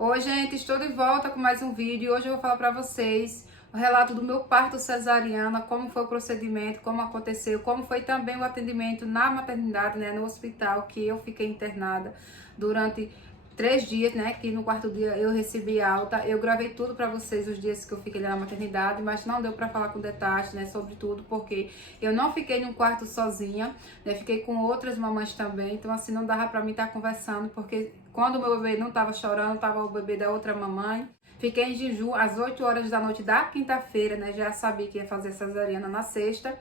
Oi, gente, estou de volta com mais um vídeo e hoje eu vou falar para vocês o relato do meu parto cesariana, como foi o procedimento, como aconteceu, como foi também o atendimento na maternidade, né, no hospital que eu fiquei internada durante 3 dias, né, que no quarto dia eu recebi alta. Eu gravei tudo para vocês os dias que eu fiquei lá na maternidade, mas não deu para falar com detalhes, né, sobre tudo, porque eu não fiquei num quarto sozinha, né, fiquei com outras mamães também, então assim não dava para mim estar conversando, porque quando o meu bebê não estava chorando, estava o bebê da outra mamãe. Fiquei em jejum às 8 horas da noite da quinta-feira, né, já sabia que ia fazer cesariana na sexta.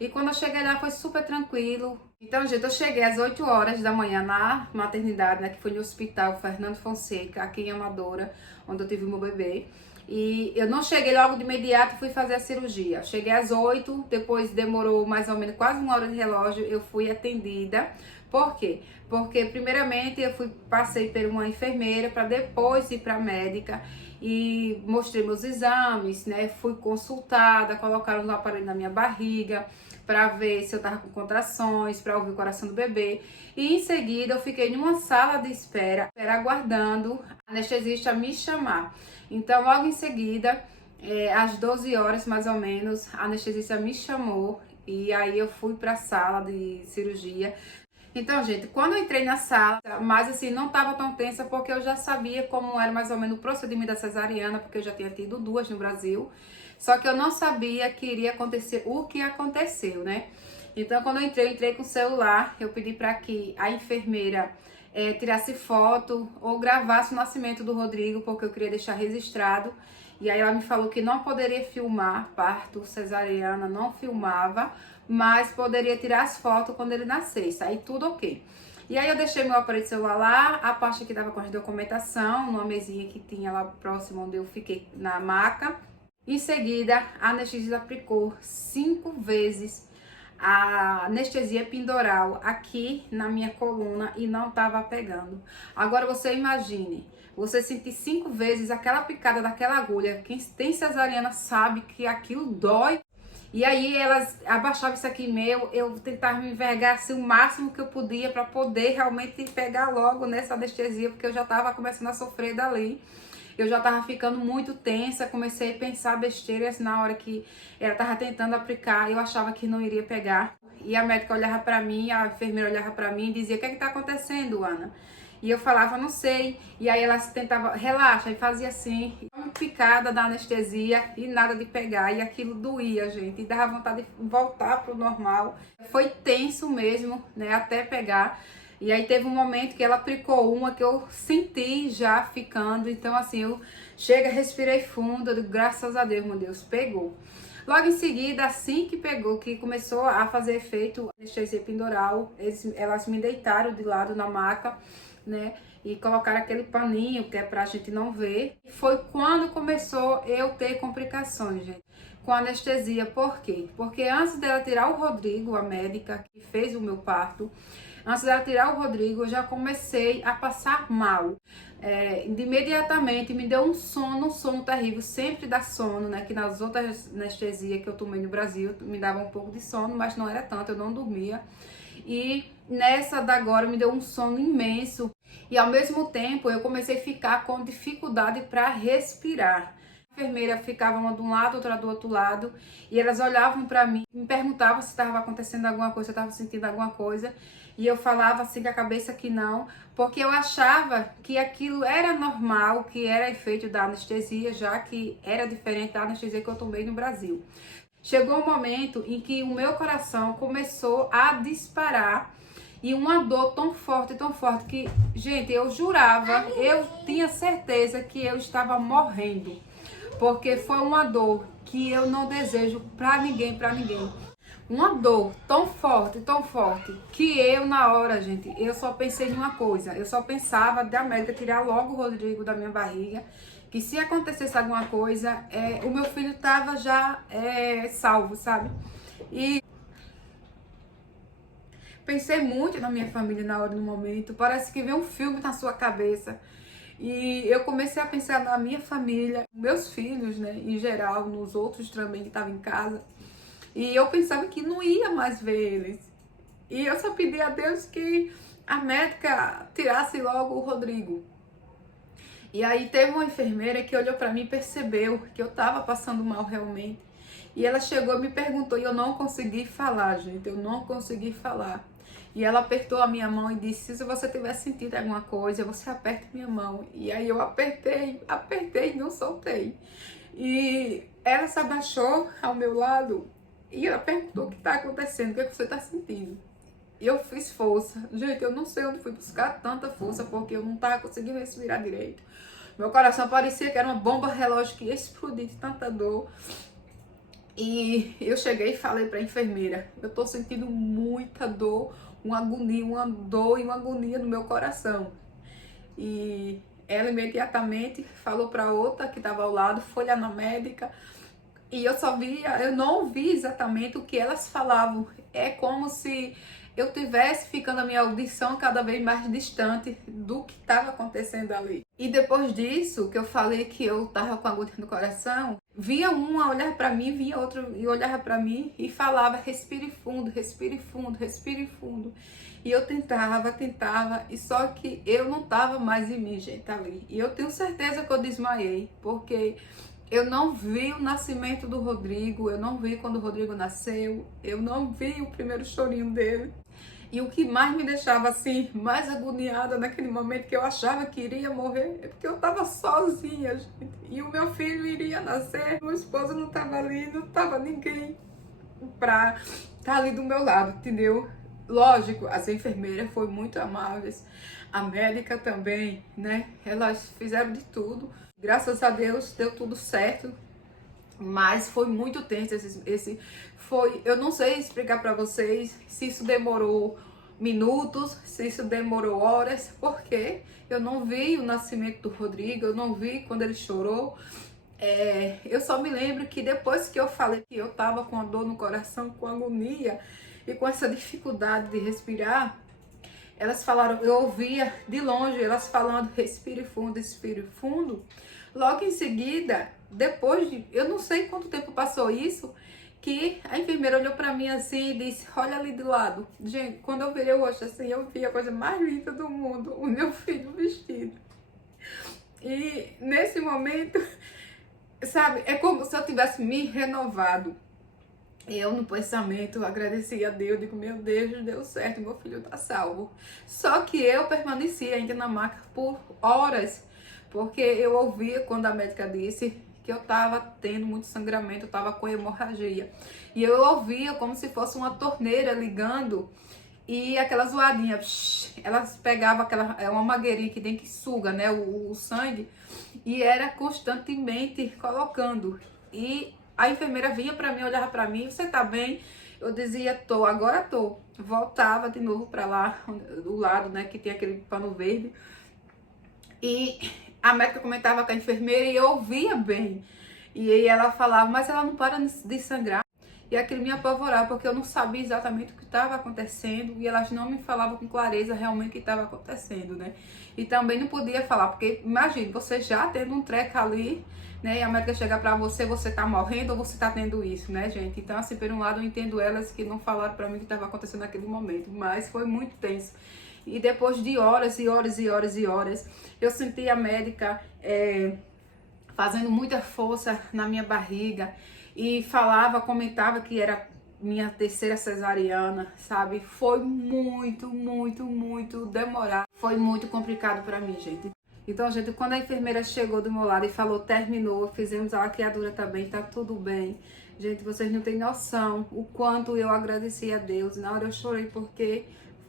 E quando eu cheguei lá foi super tranquilo. Então, gente, eu cheguei às 8 horas da manhã na maternidade, né, que foi no hospital Fernando Fonseca, aqui em Amadora, onde eu tive o meu bebê. E eu não cheguei logo de imediato, fui fazer a cirurgia. Cheguei às 8, depois demorou mais ou menos quase 1 hora de relógio, eu fui atendida. Por quê? Porque primeiramente passei por uma enfermeira para depois ir para a médica e mostrei meus exames, né? Fui consultada, colocaram um aparelho na minha barriga para ver se eu tava com contrações, para ouvir o coração do bebê. E em seguida eu fiquei numa sala de espera, aguardando a anestesista me chamar. Então logo em seguida, às 12 horas mais ou menos, a anestesista me chamou e aí eu fui para a sala de cirurgia. Então, gente, quando eu entrei na sala, mas assim, não estava tão tensa porque eu já sabia como era mais ou menos o procedimento da cesariana, porque eu já tinha tido 2 no Brasil. Só que eu não sabia que iria acontecer o que aconteceu, né? Então, quando eu entrei com o celular, eu pedi para que a enfermeira tirasse foto ou gravasse o nascimento do Rodrigo, porque eu queria deixar registrado. E aí ela me falou que não poderia filmar parto cesariana, não filmava, mas poderia tirar as fotos quando ele nascesse, aí tudo ok. E aí eu deixei meu aparelho de celular lá, a parte que tava com as documentação, numa mesinha que tinha lá próximo onde eu fiquei na maca. Em seguida, a anestesista aplicou 5 vezes a anestesia epidural aqui na minha coluna e não tava pegando. Agora você imagine, você sentir 5 vezes aquela picada daquela agulha. Quem tem cesariana sabe que aquilo dói. E aí elas abaixavam isso aqui meu, eu tentava me envergar assim o máximo que eu podia para poder realmente pegar logo nessa anestesia, porque eu já tava começando a sofrer dali. Eu já tava ficando muito tensa, comecei a pensar besteiras na hora que ela tava tentando aplicar, eu achava que não iria pegar. E a médica olhava para mim, a enfermeira olhava para mim e dizia: "O que é que tá acontecendo, Ana?" E eu falava: "Não sei". E aí ela tentava: "Relaxa", e fazia assim, uma picada da anestesia e nada de pegar. E aquilo doía, gente, e dava vontade de voltar pro normal. Foi tenso mesmo, né, até pegar. E aí teve um momento que ela aplicou uma que eu senti já ficando. Então assim, eu respirei fundo, eu digo, graças a Deus, meu Deus, pegou. Logo em seguida, assim que pegou, que começou a fazer efeito anestesia epidural, elas me deitaram de lado na maca, né? E colocaram aquele paninho que é pra gente não ver. E foi quando começou eu ter complicações, gente, com anestesia. Por quê? Porque antes dela tirar o Rodrigo, a médica que fez o meu parto, antes dela tirar o Rodrigo, eu já comecei a passar mal. De imediatamente me deu um sono terrível, sempre dá sono, né? Que nas outras anestesias que eu tomei no Brasil, me dava um pouco de sono, mas não era tanto, eu não dormia. E nessa da agora me deu um sono imenso. E ao mesmo tempo eu comecei a ficar com dificuldade para respirar. A enfermeira ficava uma de um lado, outra do outro lado, e elas olhavam para mim, me perguntavam se estava acontecendo alguma coisa, se eu estava sentindo alguma coisa, e eu falava assim com a cabeça que não, porque eu achava que aquilo era normal, que era efeito da anestesia, já que era diferente da anestesia que eu tomei no Brasil. Chegou um momento em que o meu coração começou a disparar e uma dor tão forte que, gente, eu jurava, eu tinha certeza que eu estava morrendo, porque foi uma dor que eu não desejo pra ninguém, pra ninguém. Uma dor tão forte, que eu na hora, gente, eu só pensei em uma coisa, eu só pensava da médica tirar logo o Rodrigo da minha barriga, que se acontecesse alguma coisa, o meu filho tava já salvo, sabe? E pensei muito na minha família na hora, no momento, parece que vem um filme na sua cabeça. E eu comecei a pensar na minha família, meus filhos, né, em geral, nos outros também que estavam em casa. E eu pensava que não ia mais ver eles. E eu só pedi a Deus que a médica tirasse logo o Rodrigo. E aí teve uma enfermeira que olhou para mim e percebeu que eu tava passando mal realmente. E ela chegou e me perguntou e eu não consegui falar, gente, eu não consegui falar. E ela apertou a minha mão e disse: se você tiver sentido alguma coisa, você aperta minha mão. E aí eu apertei, apertei e não soltei. E ela se abaixou ao meu lado e ela perguntou: o que está acontecendo, o que, é que você está sentindo? E eu fiz força. Gente, eu não sei onde fui buscar tanta força, porque eu não estava conseguindo respirar direito. Meu coração parecia que era uma bomba relógio que ia explodir de tanta dor. E eu cheguei e falei para a enfermeira: eu tô sentindo muita dor, uma agonia, uma dor e uma agonia no meu coração. E ela imediatamente falou para outra que estava ao lado, foi lá na médica. E eu não ouvi exatamente o que elas falavam. É como se eu tivesse ficando a minha audição cada vez mais distante do que estava acontecendo ali. E depois disso, que eu falei que eu estava com agonia no coração, vinha um a olhar para mim, vinha outro e olhava para mim e falava: respire fundo, respire fundo, respire fundo. E eu tentava, e só que eu não estava mais em mim, gente, ali. E eu tenho certeza que eu desmaiei, porque eu não vi o nascimento do Rodrigo, eu não vi quando o Rodrigo nasceu, eu não vi o primeiro chorinho dele. E o que mais me deixava assim, mais agoniada naquele momento que eu achava que iria morrer, é porque eu tava sozinha, gente. E o meu filho iria nascer, meu esposo não tava ali, não tava ninguém pra estar ali do meu lado, entendeu? Lógico, as enfermeiras foram muito amáveis, a médica também, né? Elas fizeram de tudo. Graças a Deus deu tudo certo, mas foi muito tenso foi, eu não sei explicar para vocês se isso demorou minutos, se isso demorou horas, porque eu não vi o nascimento do Rodrigo, eu não vi quando ele chorou. Eu só me lembro que depois que eu falei que eu tava com a dor no coração, com agonia e com essa dificuldade de respirar, elas falaram, eu ouvia de longe elas falando: respire fundo, respire fundo. Logo em seguida, depois de, eu não sei quanto tempo passou isso, que a enfermeira olhou pra mim assim e disse: olha ali do lado. Gente, quando eu virei o rosto assim, eu vi a coisa mais linda do mundo, o meu filho vestido. E nesse momento, sabe, é como se eu tivesse me renovado. Eu, no pensamento, agradeci a Deus, digo: meu Deus, deu certo, meu filho tá salvo. Só que eu permaneci ainda na maca por horas, porque eu ouvia quando a médica disse que eu tava tendo muito sangramento, eu tava com hemorragia. E eu ouvia como se fosse uma torneira ligando e aquela zoadinha, elas pegavam aquela, é uma mangueirinha que tem que suga, né, o sangue, e era constantemente colocando. E a enfermeira vinha pra mim, olhava pra mim: você tá bem? Eu dizia: tô, agora tô. Voltava de novo pra lá, do lado, né, que tem aquele pano verde. E a médica comentava com a enfermeira e eu ouvia bem. E aí ela falava: mas ela não para de sangrar. E aquilo me apavorava, porque eu não sabia exatamente o que estava acontecendo e elas não me falavam com clareza realmente o que estava acontecendo, né? E também não podia falar, porque imagine, você já tendo um treco ali, né? E a médica chegar pra você: você tá morrendo ou você tá tendo isso, né, gente? Então, assim, por um lado eu entendo elas que não falaram pra mim o que estava acontecendo naquele momento, mas foi muito tenso. E depois de horas e horas e horas e horas, eu senti a médica fazendo muita força na minha barriga e comentava que era minha terceira cesariana, sabe? Foi muito, muito, muito demorado. Foi muito complicado pra mim, gente. Então, gente, quando a enfermeira chegou do meu lado e falou: terminou, fizemos a laqueadura também, tá tudo bem. Gente, vocês não têm noção o quanto eu agradeci a Deus. Na hora eu chorei, porque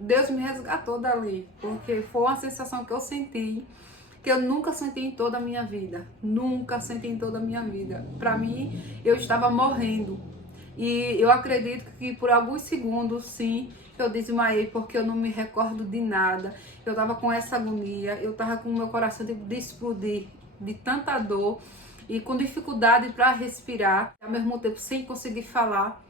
Deus me resgatou dali. Porque foi uma sensação que eu senti, que eu nunca senti em toda a minha vida. Nunca senti em toda a minha vida. Pra mim, eu estava morrendo. E eu acredito que por alguns segundos, sim, eu desmaiei, porque eu não me recordo de nada. Eu tava com essa agonia, eu tava com o meu coração de explodir, de tanta dor e com dificuldade para respirar, ao mesmo tempo sem conseguir falar.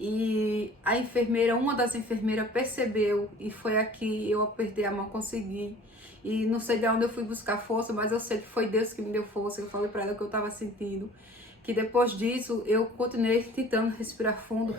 E a enfermeira, uma das enfermeiras percebeu, e foi aqui eu apertei a mão, consegui. E não sei de onde eu fui buscar força, mas eu sei que foi Deus que me deu força. Eu falei para ela que eu tava sentindo. Que depois disso eu continuei tentando respirar fundo,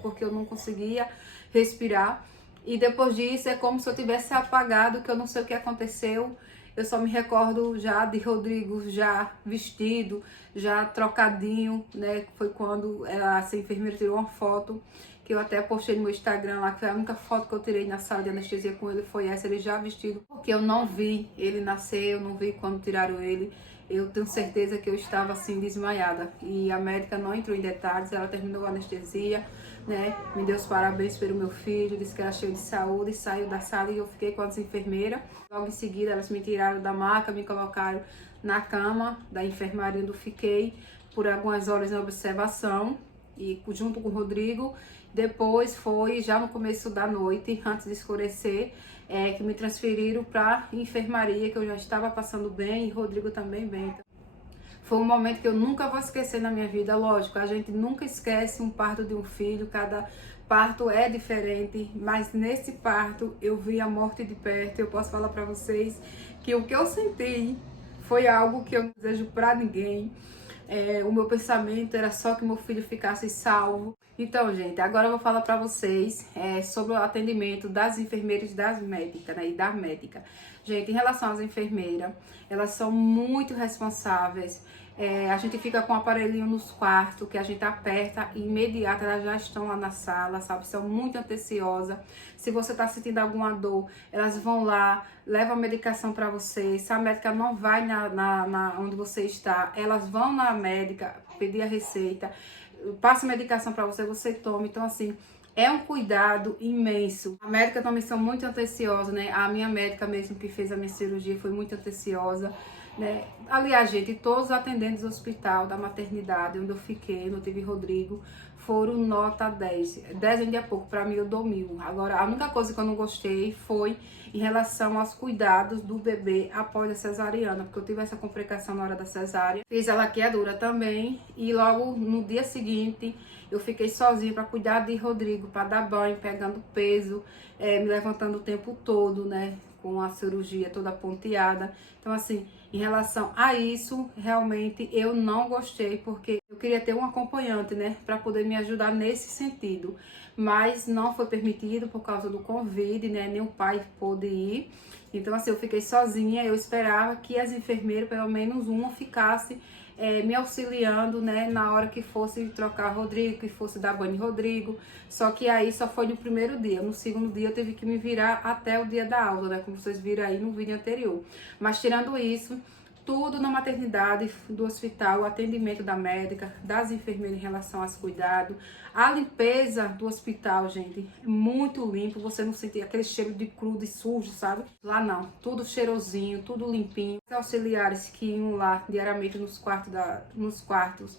porque eu não conseguia respirar. E depois disso é como se eu tivesse apagado, que eu não sei o que aconteceu. Eu só me recordo já de Rodrigo já vestido, já trocadinho, né? Foi quando essa enfermeira tirou uma foto, que eu até postei no meu Instagram lá, que foi a única foto que eu tirei na sala de anestesia com ele, foi essa, ele já vestido. Porque eu não vi ele nascer, eu não vi quando tiraram ele. Eu tenho certeza que eu estava assim desmaiada. E a médica não entrou em detalhes, ela terminou a anestesia, né? Me deu os parabéns pelo meu filho, disse que era cheio de saúde, saiu da sala e eu fiquei com as enfermeiras. Logo em seguida elas me tiraram da maca, me colocaram na cama da enfermaria onde eu fiquei por algumas horas em observação e junto com o Rodrigo. Depois foi já no começo da noite, antes de escurecer, que me transferiram para enfermaria, que eu já estava passando bem e Rodrigo também bem. Foi um momento que eu nunca vou esquecer na minha vida, lógico, a gente nunca esquece um parto de um filho, cada parto é diferente, mas nesse parto eu vi a morte de perto. Eu posso falar para vocês que o que eu senti foi algo que eu não desejo para ninguém. O meu pensamento era só que meu filho ficasse salvo. Então, gente, agora eu vou falar para vocês sobre o atendimento das enfermeiras e das médicas, né, e da médica. Gente, em relação às enfermeiras, elas são muito responsáveis. A gente fica com o aparelhinho nos quartos, que a gente aperta e imediato elas já estão lá na sala, sabe? São muito atenciosas. Se você tá sentindo alguma dor, elas vão lá, levam a medicação para você. Se a médica não vai onde você está, elas vão na médica pedir a receita, passa a medicação para você, você toma. Então, assim, é um cuidado imenso. A médica também são muito atenciosa, né? A minha médica mesmo que fez a minha cirurgia foi muito atenciosa, né? Aliás, gente, todos os atendentes do hospital, da maternidade, onde eu fiquei, onde eu tive Rodrigo, foram nota 10. 10 ainda é pouco, pra mim eu dou 1000. Agora, a única coisa que eu não gostei foi em relação aos cuidados do bebê após a cesariana, porque eu tive essa complicação na hora da cesárea. Fiz a laqueadura também e logo no dia seguinte eu fiquei sozinha para cuidar de Rodrigo, para dar banho, pegando peso, me levantando o tempo todo, né? Com a cirurgia toda ponteada. Então, assim, em relação a isso, realmente eu não gostei, porque eu queria ter um acompanhante, né, para poder me ajudar nesse sentido. Mas não foi permitido por causa do Covid, né? Nem o pai pôde ir. Então, assim, eu fiquei sozinha. Eu esperava que as enfermeiras, pelo menos uma, ficasse me auxiliando, né, na hora que fosse trocar Rodrigo, que fosse dar banho em Rodrigo. Só que aí só foi no primeiro dia. No segundo dia eu tive que me virar até o dia da aula, né, como vocês viram aí no vídeo anterior. Mas tirando isso, tudo na maternidade do hospital, o atendimento da médica, das enfermeiras em relação aos cuidados, a limpeza do hospital, gente, muito limpo, você não sentia aquele cheiro de crudo e sujo, sabe? Lá não, tudo cheirosinho, tudo limpinho. Os auxiliares que iam lá diariamente nos quartos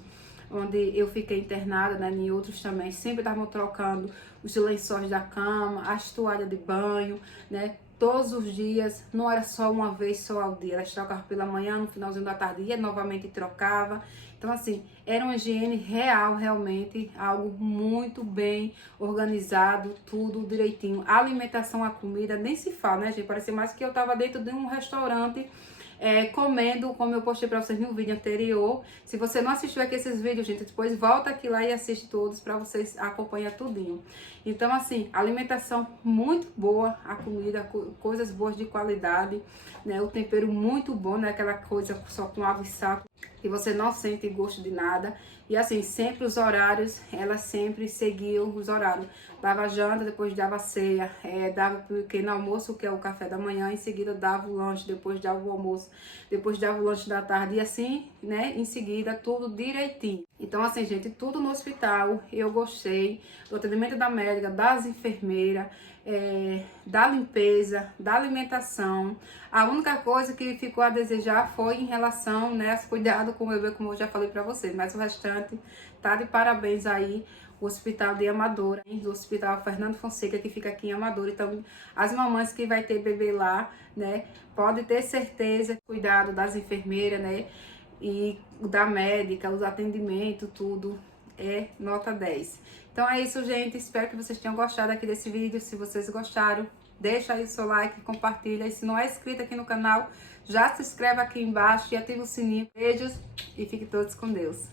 onde eu fiquei internada, né, em outros também, sempre estavam trocando os lençóis da cama, as toalhas de banho, né, todos os dias, não era só uma vez só ao dia, elas trocavam pela manhã, no finalzinho da tarde ia novamente trocava. Então, assim, era uma higiene real, realmente, algo muito bem organizado, tudo direitinho. A alimentação, a comida, nem se fala, né, gente? Parecia mais que eu tava dentro de um restaurante comendo, como eu postei pra vocês no vídeo anterior. Se você não assistiu aqui esses vídeos, gente, depois volta aqui lá e assiste todos pra vocês acompanhar tudinho. Então, assim, alimentação muito boa, a comida, coisas boas de qualidade, né? O tempero muito bom, né? Aquela coisa só com água e sal, que você não sente gosto de nada. E assim, sempre os horários, elas sempre seguiam os horários. Dava janta, depois dava ceia, dava pequeno almoço, que é o café da manhã, em seguida dava o lanche, depois dava o almoço, depois dava o lanche da tarde, e assim, né, em seguida, tudo direitinho. Então, assim, gente, tudo no hospital, eu gostei do atendimento da médica, das enfermeiras, da limpeza, da alimentação. A única coisa que ficou a desejar foi em relação, né, aos cuidados com o bebê, como eu já falei pra vocês, mas o restante tá de parabéns aí, o Hospital de Amadora, do Hospital Fernando Fonseca, que fica aqui em Amadora. Então, as mamães que vai ter bebê lá, né, pode ter certeza, cuidado das enfermeiras, né, e da médica, os atendimentos, tudo é nota 10. Então é isso, gente, espero que vocês tenham gostado aqui desse vídeo. Se vocês gostaram, deixa aí o seu like, compartilha, e se não é inscrito aqui no canal, já se inscreve aqui embaixo e ativa o sininho. Beijos e fiquem todos com Deus.